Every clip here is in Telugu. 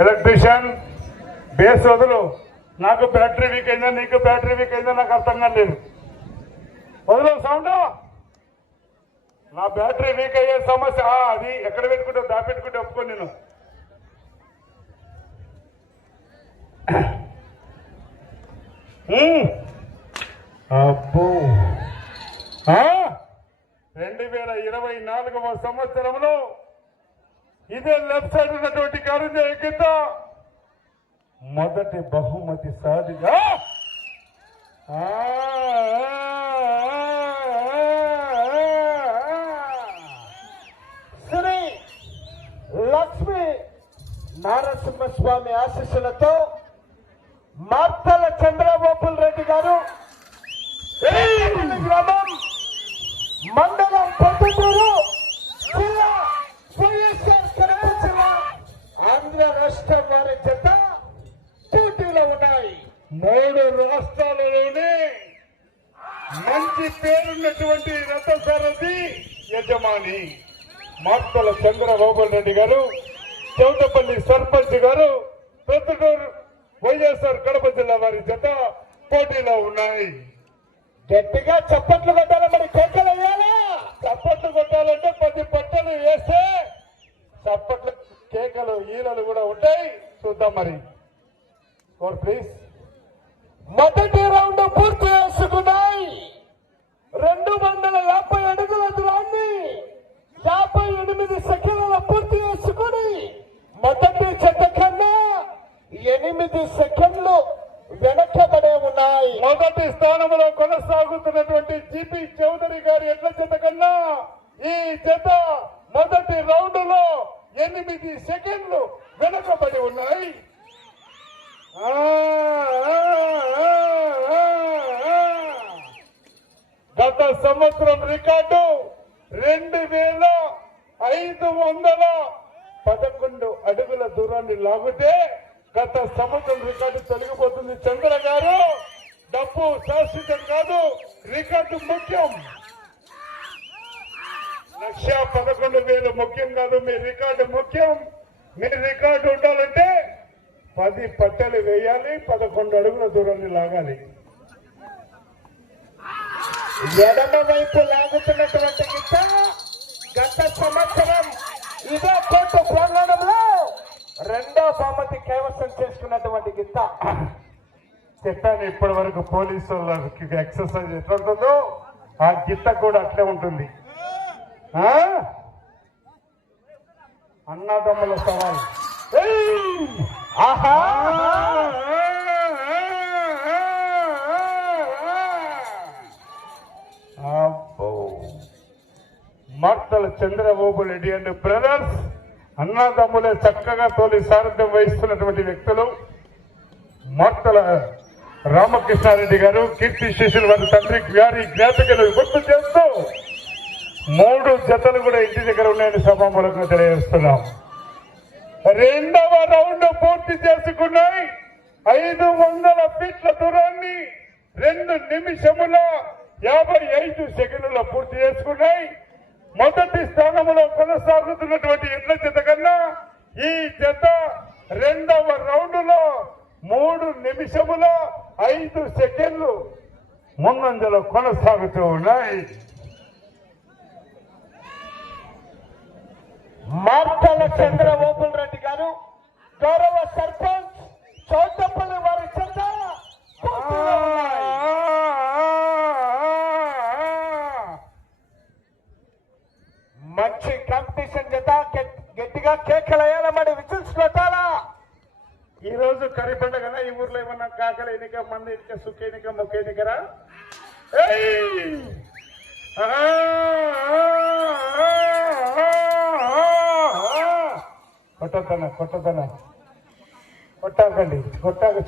ఎలక్ట్రీషియన్ బేస్ వదులు. నాకు బ్యాటరీ వీక్ అయిందా, నీకు బ్యాటరీ వీక్ అయిందా నాకు అర్థం కాలేదు. వదులు సౌండ్. నా బ్యాటరీ వీక్ అయ్యే సమస్య అది ఎక్కడ పెట్టుకుంటే దాపెట్టుకుంటే ఒప్పుకో. నేను అబ్బో 2024వ సంవత్సరంలో ఇదే లెఫ్ట్ సైడ్ ఉన్నటువంటి కారుణ్య గీత మొదటి బహుమతి సాధిగా శ్రీ లక్ష్మీ నారసింహస్వామి ఆశీస్సులతో మార్తల చంద్రబాబు రెడ్డి గారు గ్రామం మండలం పొద్దుటూరు జిల్లా వైఎస్ఆర్ కడప జిల్లా ఆంధ్ర రాష్ట్రం వారి జత పోటీలో ఉన్నాయి. 3 రాష్ట్రాలలోనే మంచి పేరున్నటువంటి రథసారథి యజమాని మార్తల చంద్రబాబు రెడ్డి గారు, చౌటపల్లి సర్పంచ్ గారు, ప్రొద్దుటూరు వైఎస్ఆర్ కడప జిల్లా వారి జత పోటీలో ఉన్నాయి. గట్టిగా చప్పట్లు కొట్టాలి, మరి కేకలు వేయాలా? చప్పట్లు కొట్టాలంటే 10 పట్టలు వేస్తే చప్పట్లు కేకలు ఈలలు కూడా ఉంటాయి. చూద్దాం మరి. ప్లీజ్. మొదటి రౌండ్ పూర్తి చేసుకున్నాయి. 250 అడుగుల దూరాన్ని 58 సెకండ్ల పూర్తి చేసుకుని మొదటి జత కన్నా 8 సెకండ్లు వెనకబడే ఉన్నాయి. మొదటి స్థానంలో కొనసాగుతున్నటువంటి జిపి చౌదరి గారి ఎడ్ల జత కన్నా ఈ జత మొదటి రౌండ్ లో 8 సెకండ్లు వెనకబడి ఉన్నాయి. గత సంవత్సరం రికార్డు 2511 అడుగుల దూరాన్ని లాగితే గత సంవత్సరం రికార్డు తొలగిపోతుంది. చంద్ర గారు, డబ్బు శాశ్వతం కాదు, రికార్డు ముఖ్యం. 1,11,000 ముఖ్యం కాదు, మీ రికార్డు ముఖ్యం. మీ రికార్డు ఉండాలంటే 10 పట్టెలు వేయాలి, 11 అడుగుల దూరాన్ని లాగాలి. ఎడమ వైపు లాగుతున్నటువంటి గిత్త గత సంవత్సరం ఇదే కోర్టు ప్రాంగణంలో 2వ బహుమతి కైవసం చేసుకున్నటువంటి గిత్త. చెప్పాను ఇప్పటి వరకు పోలీసు వాళ్ళకి ఎక్సర్సైజ్ ఎట్లా ఉంటుందో ఆ గిత్త కూడా అట్లే ఉంటుంది. అన్నదమ్ముల సవాల్. ఆహా, మార్తల చంద్రబాబు రెడ్డి అండ్ బ్రదర్స్ అన్నదమ్ములే చక్కగా తోలి సారథ్యం వహిస్తున్నటువంటి వ్యక్తులు. మార్తల రామకృష్ణారెడ్డి గారు కీర్తి శేషులు వారి తండ్రి గారి జ్ఞాపికలు గుర్తు చేస్తూ 3 జతలు కూడా ఇంటి దగ్గర ఉన్నాయని సభామూలంగా తెలియజేస్తున్నాం. 2వ రౌండ్ పూర్తి చేసుకున్నాయి. 500 ఫీట్ల దూరాన్ని 2 నిమిషముల 55 సెకండ్లలో పూర్తి చేసుకున్నాయి. మొదటి స్థానంలో కొనసాగుతున్నటువంటి ఎడ్ల జత కన్నా ఈ జత 2వ రౌండ్ లో 3 నిమిషముల 5 సెకండ్లు ముందంజలో కొనసాగుతూ ఉన్నాయి. మార్తల చంద్రబాబు రెడ్డి గారు, గౌరవ సర్పంచ్ చౌటపల్లి వారి చెత్త మంచి కాంపిటీషన్ జత. గట్టిగా కేకలేయాలా, మరి విజిల్స్ కొట్టాలా? ఈ రోజు కరి పండుగ. ఈ ఊర్లో ఏమన్నా కాకల ఎన్నిక, మంది ఎన్నిక, సుఖ ఎన్నిక, మొక్క ఎన్నికరా? కొట్టాకండి.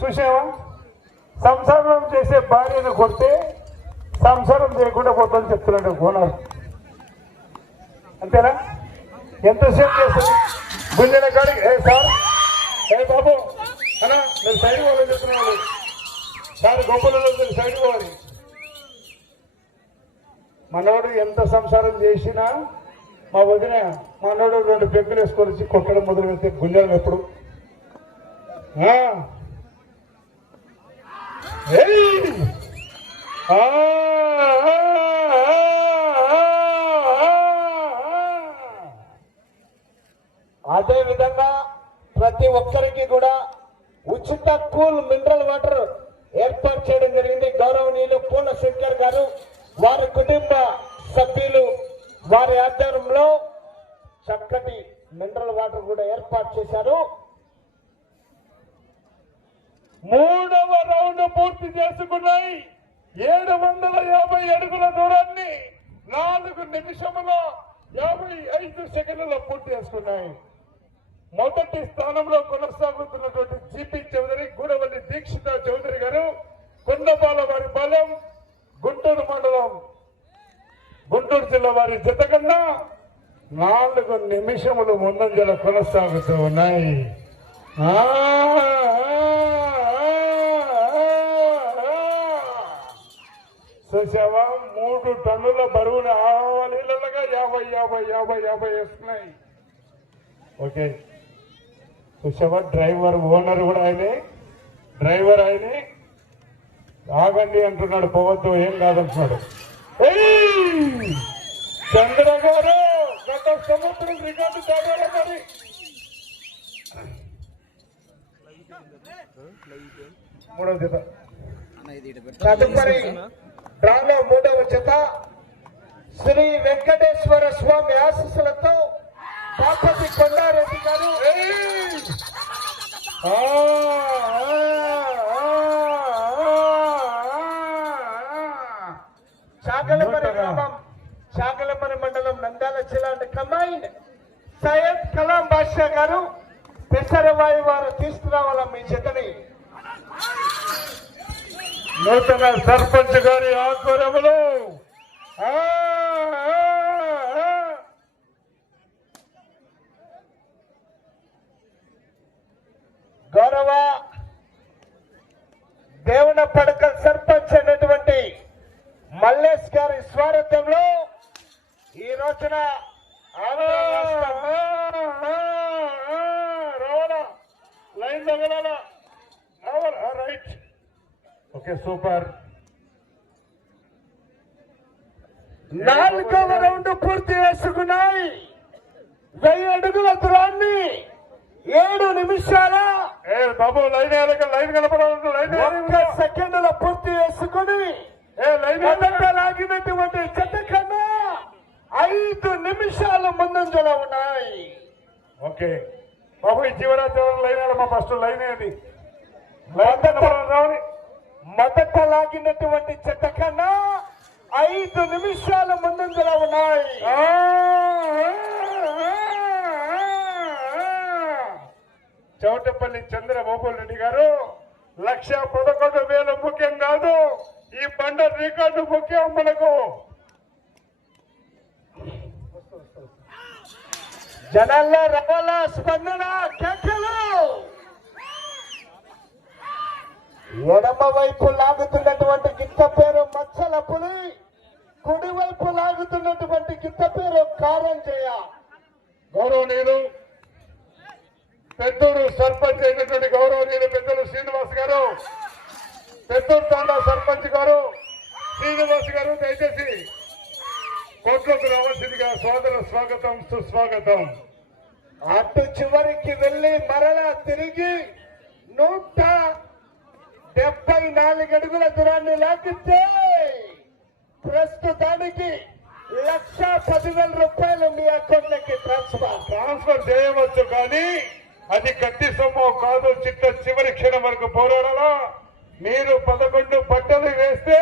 చూసావా, సంసారం చేసే భార్యను కొడితే సంసారం చేయకుండా కొట్టని చెప్తున్నాడు ఓనర్. అంతేనా? ఎంతసేపు చేస్తుంది గుంజల కాడి. సార్, బాబు అన్నా, నేను సైడ్ పోవాలని చెప్తున్నాను సార్. గొప్పలలో సైడ్ పోవాలి. మనోడు ఎంత సంసారం చేసినా మా వదిన మనోడు 2 పెగ్గులు వేసుకొని వచ్చి కొట్టడం మొదలు పెడితే గుంజడం ఎప్పుడు అదే విధంగా ప్రతి ఒక్కరికి కూడా ఉచిత కూల్ మినరల్ వాటర్ ఏర్పాటు చేయడం జరిగింది. గౌరవనీయులు పూల శంకర్ గారు వారి కుటుంబ సభ్యులు వారి ఆధ్వర్యంలో చక్కటి మినరల్ వాటర్ కూడా ఏర్పాటు చేశారు. 3వ రౌండ్ పూర్తి చేసుకున్నాయి. 750 అడుగుల దూరాన్ని 4 నిమిషముల 55 సెకండ్లలో పూర్తి చేసుకున్నాయి. మొదటి స్థానంలో కొనసాగుతున్నటువంటి జీపీ చౌదరి, గూడవల్లి దీక్షిత చౌదరి గారు, కొండపాల వారి పాలెం, గుంటూరు మండలం, గుంటూరు జిల్లా వారి జత కన్నా 4 నిమిషములు ముందంజల కొనసాగుతూ ఉన్నాయి. చూసావా, 3 టన్నుల బరువున ఆవలీలగా 50 వేస్తున్నాయి. ఓకే, చూసావా, డ్రైవర్ ఓనర్ కూడా ఆయనే, డ్రైవర్ ఆయనే. ఆగండి అంటున్నాడు, పోవద్దు, ఏం కాదంటున్నాడు. చంద్ర గారు గత సంవత్సరం రికార్డు దాటారా మరి? మూడవ జత తదుపరి డ్రాలో 3వ జత శ్రీ వెంకటేశ్వర స్వామి ఆశీస్సులతో బాపతి కొండారెడ్డి గారు చాగలమరి గ్రామం, చాగలమరి మండలం, నంద్యాల జిల్లా కంబైన్డ్ సయ్యద్ కలాం బాషా గారు పెసరవాయి వారు తీసుకురావాల మీ జతని. నూతన సర్పంచ్ గారి ఆధ్వర్యంలో గౌరవ దేవనపడకల్ సర్పంచ్ అయినటువంటి మల్లేష్ గారి స్వాగతంలో ఈ రోజున లైన్ తగలాలా? Right, okay, super. 4వ రౌండ్ పూర్తి చేసుకున్నాయి. 1000 అడుగుల దూరాన్ని 7 నిమిషాల బాబు లైన్ లైన్ కనపడాలి. లైన్ 1 సెకండ్ల పూర్తి చేసుకుని మొదట లాగినటువంటి జత కన్నా 5 నిమిషాల ముందంజలో ఉన్నాయి. ఓకే బాబు, ఈ చివరి లైన్ మా ఫస్ట్ లైన్ అది. మొదట లాగినటువంటి జత కన్నా 5 నిమిషాల ముందంజలో ఉన్నాయి. చౌటపల్లి చంద్రబాబు రెడ్డి గారు 1,11,000 ముఖ్యం కాదు, ఈ బండ రికార్డు ముఖ్యం మనకు. జనాల్లో రవాణా స్పందన కేకలు. ఎడమ వైపు లాగుతున్నటువంటి గిత్త పేరు మచ్చల పులి, కుడి వైపు లాగుతున్నటువంటి గిత్త పేరు కారంజయ్య. గౌరవనీయులు పెద్దూరు సర్పంచ్ అయినటువంటి గౌరవనీయులు పెద్దలు శ్రీనివాస్ గారు, పెద్దూరు తాండా సర్పంచ్ గారు శ్రీనివాస్ గారు, దయచేసి కోట్లోకి రావాల్సిందిగా సోదర స్వాగతం, సుస్వాగతం. అటు చివరికి వెళ్లి మరలా తిరిగి 174 అడుగుల దూరాన్ని లాగితే ప్రస్తుతానికి 1,10,000 రూపాయలు మీ అకౌంట్లకి ట్రాన్స్ఫర్ చేయవచ్చు, కానీ అది గట్టి సొమ్ము కాదు. చివరి క్షణం వరకు పోరాడాలా. మీరు 11 బట్టలు వేస్తే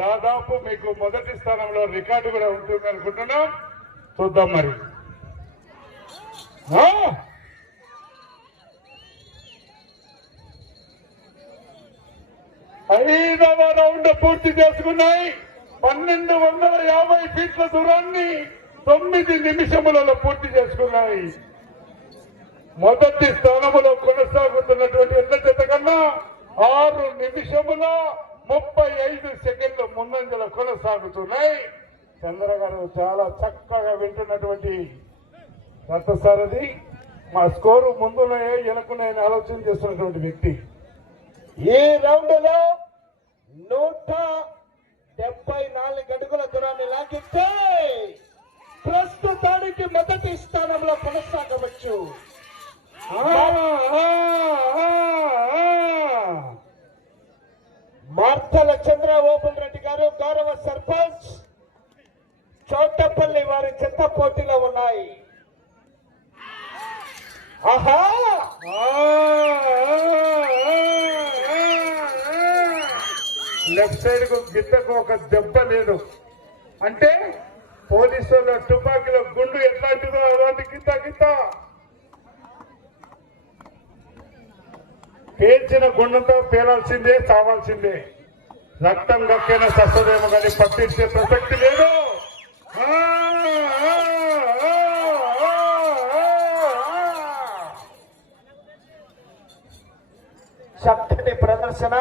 దాదాపు మీకు మొదటి స్థానంలో రికార్డు కూడా ఉంటుంది అనుకుంటున్నాం. చూద్దాం మరి. 5వ రౌండ్ పూర్తి చేసుకున్నాయి. 1,250 ఫీట్ల దూరాన్ని 9 నిమిషములలో పూర్తి చేసుకున్నాయి. మొదటి స్థానంలో కొనసాగుతున్నటువంటి ఎడ్ల జత కన్నా 6 నిమిషముల 35 సెకండ్ల ముందంజల కొనసాగుతున్నాయి. చంద్ర గారు చాలా చక్కగా వింటున్నటువంటి రథసారథి. మా స్కోరు ముందున్నాయే వెనకున్నాయని ఆలోచన చేస్తున్నటువంటి వ్యక్తి. ఈ రౌండ్ లో 174 అడుగుల దూరాన్ని లాగితే ప్రస్తుతానికి మొదటి స్థానంలో కొనసాగవచ్చు. మార్తల చంద్ర ఓబుల్ రెడ్డి గారు గౌరవ సర్పంచ్ చౌటపల్లి వారి చెత్త పోటీలో ఉన్నాయి. ఆహా లెఫ్ట్ సైడ్ కు గిత్తకు ఒక దెబ్బ లేదు అంటే పోలీసుల తుపాకీలో గుండు ఎట్లాంటిదో అలాంటి గిత్త గిత్త పేల్చిన గుండంతో పేలాల్సిందే, చావాల్సిందే. రక్తం గక్కైనా సస్తదేమో కానీ పట్టించే ప్రసక్తి లేదు. చక్కటి ప్రదర్శన.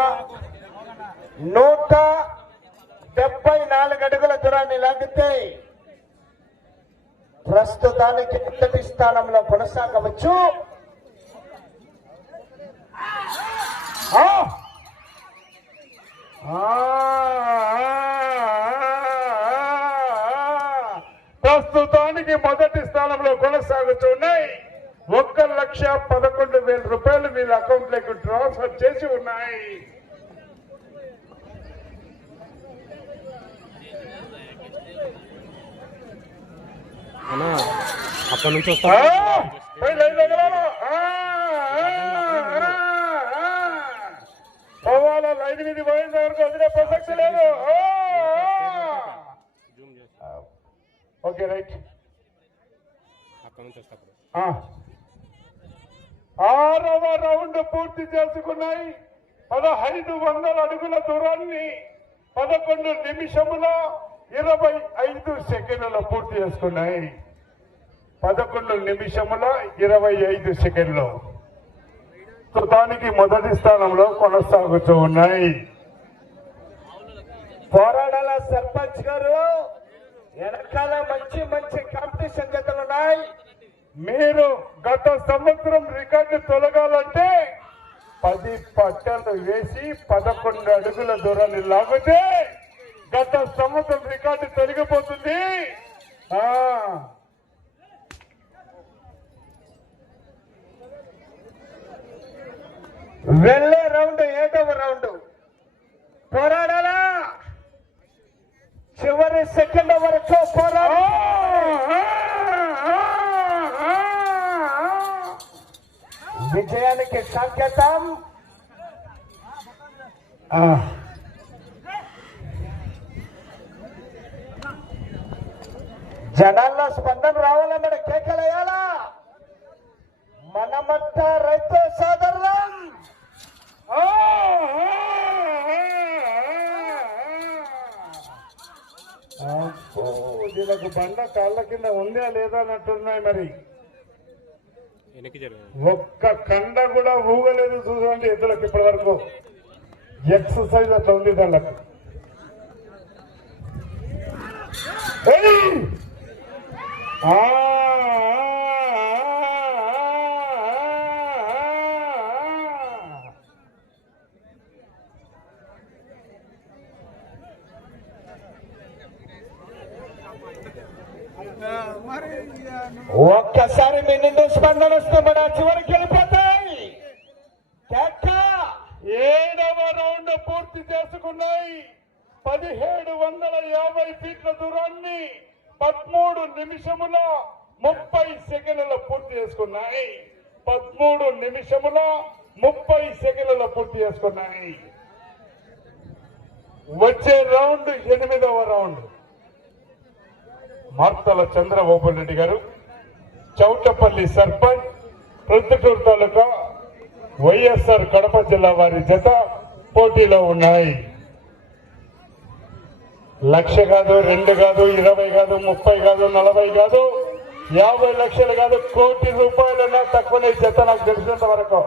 174 అడుగుల దూరాన్ని లాగితే ప్రస్తుతానికి మొదటి స్థానంలో కొనసాగవచ్చు. ప్రస్తుతానికి మొదటి స్థానంలో కొనసాగుతున్నాయి. 1,11,000 రూపాయలు వీళ్ళ అకౌంట్ లోకి ట్రాన్స్ఫర్ చేసి ఉన్నాయి. అక్కడ నుంచి పోవాలా లైన్ మీద పోయిన వరకు వదిలే ప్రసక్తి లేదు. Okay right. అక్కడ నుంచి వస్తాడు. 6వ రౌండ్ పూర్తి చేసుకున్నాయి. 1500 అడుగుల దూరాన్ని 11 నిమిషముల 25 సెకండ్లలో పూర్తి చేసుకున్నాయి. 11 నిమిషముల 25 సెకండ్లు ప్రస్తుతానికి మొదటి స్థానంలో కొనసాగుతూ ఉన్నాయి. పోరాడాల సర్పంచ్ గారు వెనకాల మంచి మంచి కాంపిటీషన్ జతలు ఉన్నాయి. మీరు గత సంవత్సరం రికార్డు తొలగాలంటే 10 పట్టలు వేసి 11 అడుగుల దూరాన్ని లాగితే గత సంవత్సరం రికార్డు తొలగిపోతుంది. వెళ్ళే రౌండ్ 7వ రౌండ్. పోరాడాలా చివరి సెకండ్ వరకు పోరాడు. విజయానికి సంకేతం. జనాల్లో స్పందన రావాలా, మన కేకలేయాలా. మనమంతా రైతు సోదరులం. దీనికి బండ కాళ్ళ కింద ఉందా లేదా అన్నట్టున్నాయి. మరి ఒక్క కండ కూడా ఊగలేదు చూడండి ఎద్దులకు ఇప్పటి వరకు. ఎక్సర్సైజ్ అట్లా ఉంది దానికి. ఒక్కసారి మీ నిండు స్పందన వస్తే మన చివరికి వెళ్ళిపోతాయి. 7వ రౌండ్ పూర్తి చేసుకున్నాయి. 1750 ఫీట్ల దూరాన్ని 13 నిమిషముల 30 సెకండ్లలో పూర్తి చేసుకున్నాయి. 13 నిమిషముల 30 సెకండ్లలో పూర్తి చేసుకున్నాయి. వచ్చే రౌండ్ 8వ రౌండ్. మార్తల చంద్ర ఓబుల్ రెడ్డి గారు చౌటపల్లి సర్పంచ్, ప్రొద్దుటూరు తాలూకా, వైఎస్ఆర్ కడప జిల్లా వారి జత పోటీలో ఉన్నాయి. 1,00,000 కాదు, 2 కాదు, 20 కాదు, 30 కాదు, 40 కాదు, 50 లక్షలు కాదు, 1 కోటి రూపాయలన్నా తక్కువనే జత నాకు తెలిసినంత వరకు.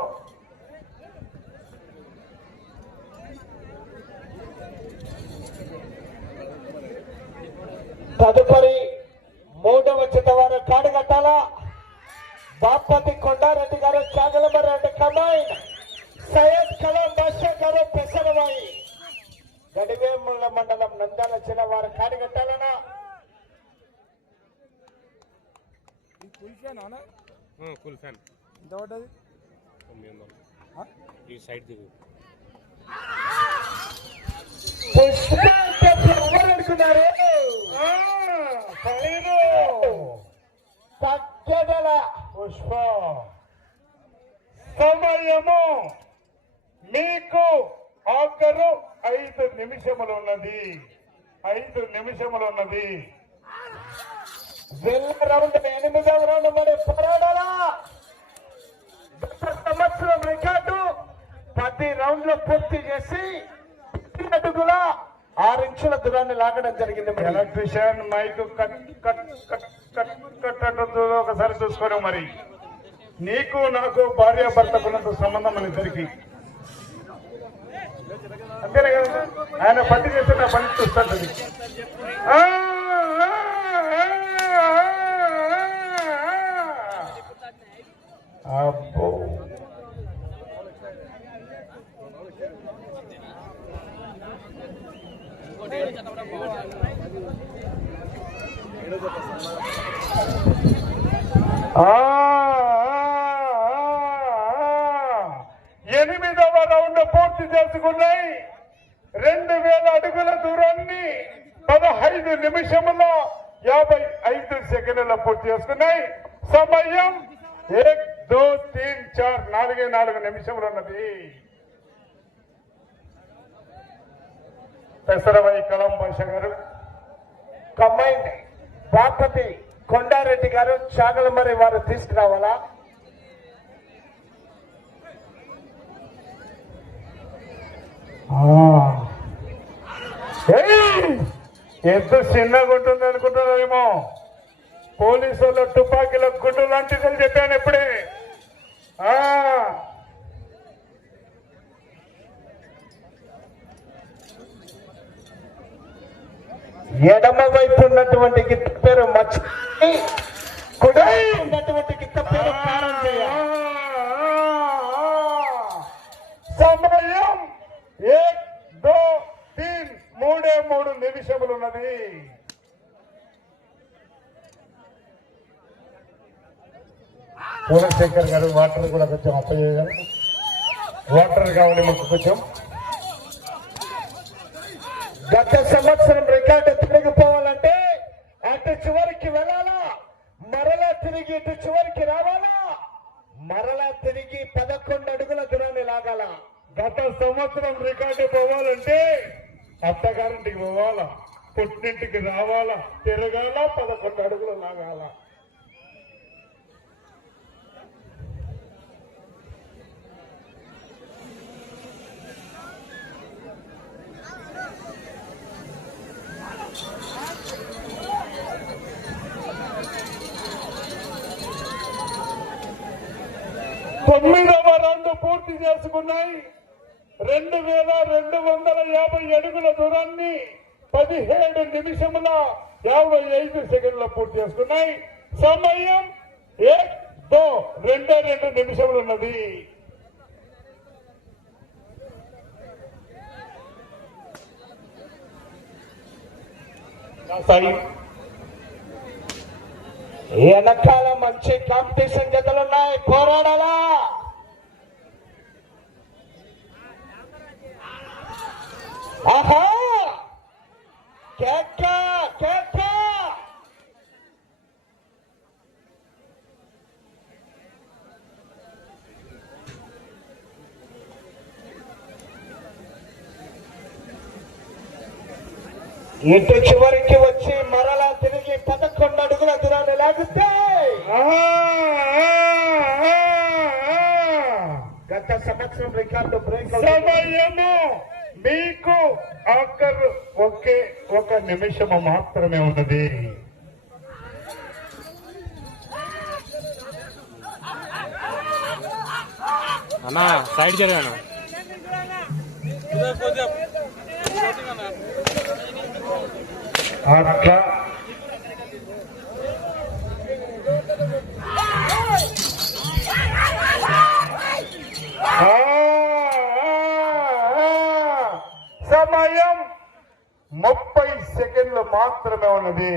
తదుపరి మూడవ జత వారు కాడు కట్టాలా. బాపతి కొండారెడ్డి గారు చాగలమరెడ్డి కమాండ్, సయ్యద్ కలాం బాషా గారు పెసరవాయి, గడివేముల మండలం నంద్యాల జిల్లా వారు కాడు కట్టాలనా. ఫుల్ ఫ్యాన్ ఎంత పడ్డది? 900. ఈ సైడ్ దిగు. అనుకున్నారు తగ్గదల పుష్ప సమయము మీకు ఆఖరు 5 నిమిషములు ఉన్నది. 5 నిమిషములు ఉన్నది. వెళ్ళ రౌండ్ 8వ రౌండ్ మరి పోరాడాలా. గత సంవత్సరం రికార్డు 10 రౌండ్లు పూర్తి చేసి 10 అడుగుల 6 ఇంచుల దూరాన్ని లాగడం జరిగింది. Electrician mic cut cut cut cut cut అంటుందో ఒకసారి చూసుకోను. మరి నీకు నాకు భార్యాభర్తకున్నంత సంబంధం మన ఇద్దరికి, అంతేనే కదా. ఆయన పని చేస్తే నా పని చూస్తుంది. అబ్బో ఎనిమిదవ రౌండ్ పూర్తి చేసుకున్నాయి. 2000 అడుగుల దూరాన్ని 15 నిమిషముల 55 సెకండ్ల పూర్తి చేసుకున్నాయి. సమయం 1, 2, 3, 4 4 నిమిషములు ఉన్నది. పెసరవాయి కలాం బాషా గారు కమైండ్, బాపతి కొండారెడ్డి గారు చాగలమరి వారు తీసుకురావాలా. ఎంత చిన్నగా ఉంటుంది అనుకుంటున్నారేమో. పోలీసు వాళ్ళు తుపాకీల గుడ్డు లాంటిదని చెప్పాను ఇప్పుడే. ఎడమ వైపు ఉన్నటువంటి గిత్త పేరు మచ్చి, కుడి ఉన్నటువంటి గిత్త పేరు కారంజయ్య. సమయం 1, 2, 3 3 నిమిషములు ఉన్నది. పూలశేఖర్ గారు వాటర్ కూడా కొంచెం అప్పచేయాలి. వాటర్ కావాలి మాకు కొంచెం. గత సంవత్సరం రికార్డు తిరిగిపోవాలంటే అటు చివరికి వెళ్ళాలా, మరలా తిరిగి ఇటు చివరికి రావాలా, మరలా తిరిగి 11 అడుగుల దూరాన్ని లాగాల. గత సంవత్సరం రికార్డు పోవాలంటే అత్తగారింటికి పోవాలా, పుట్టింటికి రావాలా, తిరగాల, 11 అడుగులు లాగాల. తొమ్మిదవ రౌండ్ పూర్తి చేసుకున్నాయి. 2250 అడుగుల దూరాన్ని 17 నిమిషముల 55 సెకండ్ల పూర్తి చేసుకున్నాయి. సమయం 1, 2 నిమిషములు ఉన్నది. వెనకాల మంచి కాంపిటీషన్ జతలున్నాయి, పోరాడాలా. ఆహా, కేక కేక. ఇటు చివరికి వచ్చి మరలా తిరిగి 11 అడుగుల దూరాన్ని లాగితే గత సంవత్సరం రికార్డు బ్రేక్. సమయము మీకు ఆఖరు ఒకే 1 నిమిషము మాత్రమే ఉన్నది. అన్నా సైడ్ జరిగాను. అట్లా సమయం 30 సెకండ్లు మాత్రమే ఉన్నది.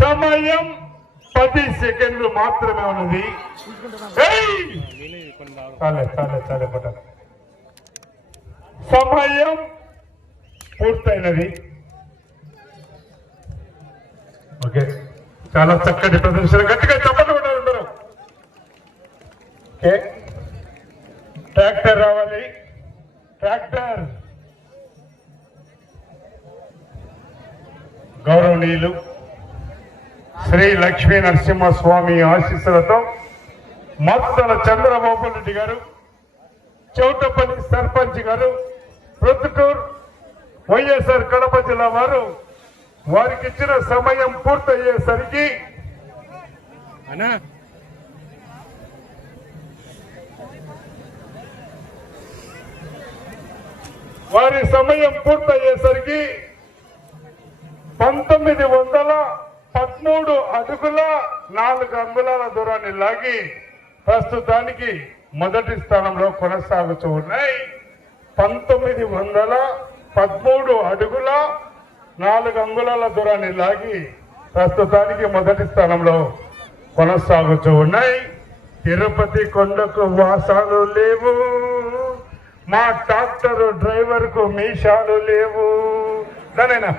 సమయం 10 సెకండ్లు మాత్రమే ఉన్నది. చాలే పట్టాలి. సమయం పూర్తయినది. ఓకే, చాలా చక్కటి ప్రదర్శన. గట్టిగా చప్పట్లు కొట్టారు అందరూ. ఓకే, ట్రాక్టర్ రావాలి. ట్రాక్టర్ గౌరవనీయులు శ్రీ లక్ష్మీ నరసింహస్వామి ఆశీస్సులతో మద్దల చంద్రబాబు రెడ్డి గారు, చౌటపల్లి సర్పంచ్ గారు, ప్రొద్దుటూరు వైఎస్ఆర్ కడప జిల్లా వారు వారికి ఇచ్చిన సమయం పూర్తయ్యేసరికి అన్నా వారి సమయం పూర్తయ్యేసరికి 1913 అడుగుల 4 అంగుళాల దూరాన్ని లాగి ప్రస్తుతానికి మొదటి స్థానంలో కొనసాగుతూ ఉన్నాయి. 1913 అడుగుల 4 అంగుళాల దూరాన్ని లాగి ప్రస్తుతానికి మొదటి స్థానంలో కొనసాగుతూ ఉన్నాయి. తిరుపతి కొండకు వాసాలు లేవు, మా ట్రాక్టర్ డ్రైవర్ కు మీషాలు లేవు. దానైనా